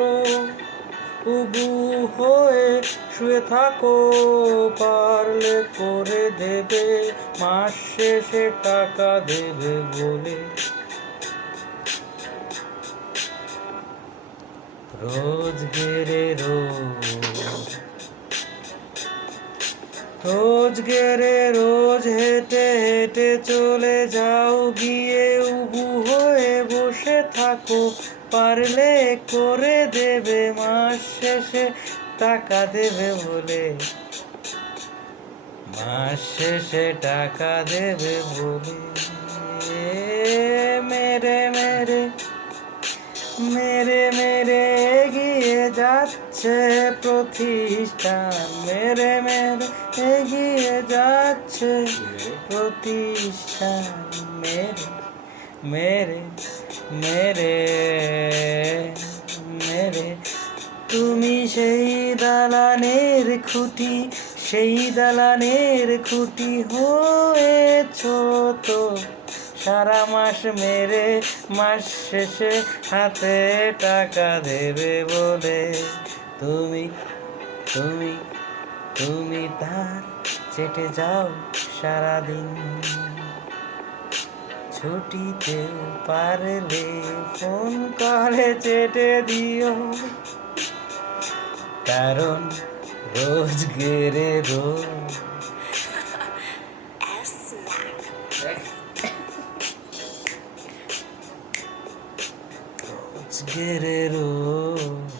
করো, উবু হয়ে শুয়ে থাকো, পারলে করে দেবে, মাস শেষে টাকা দেবে বলে। রোজ গেরে রোজ গেরে রোজ হেঁটে হেঁটে চলে যাও, গিয়ে উবু হয়ে বসে থাকো, পারলে করে দেবে, মাস শেষে টাকা দেবে বলে। মাস শেষে টাকা দেবে বলে। মেরে মেরে মেরে মেরে এগিয়ে যাচ্ছে প্রতিষ্ঠান, মেরে মেরে এগিয়ে যাচ্ছে প্রতিষ্ঠান, মেরে মেরে মেরে মেরে। তুমি সেই দালানের খুঁটি, সেই দালানের খুঁটি হয়েছ তো সারা মাস মেরে, মাস শেষে হাতে টাকা দেবে বলে। তুমি তুমি তুমি তার চেটে যাও সারাদিন, ছুটিতেও পারলে ফোন করে চেটে দিও, কারণ রোজ গেরে রোজ রোজ গেরে রোজ।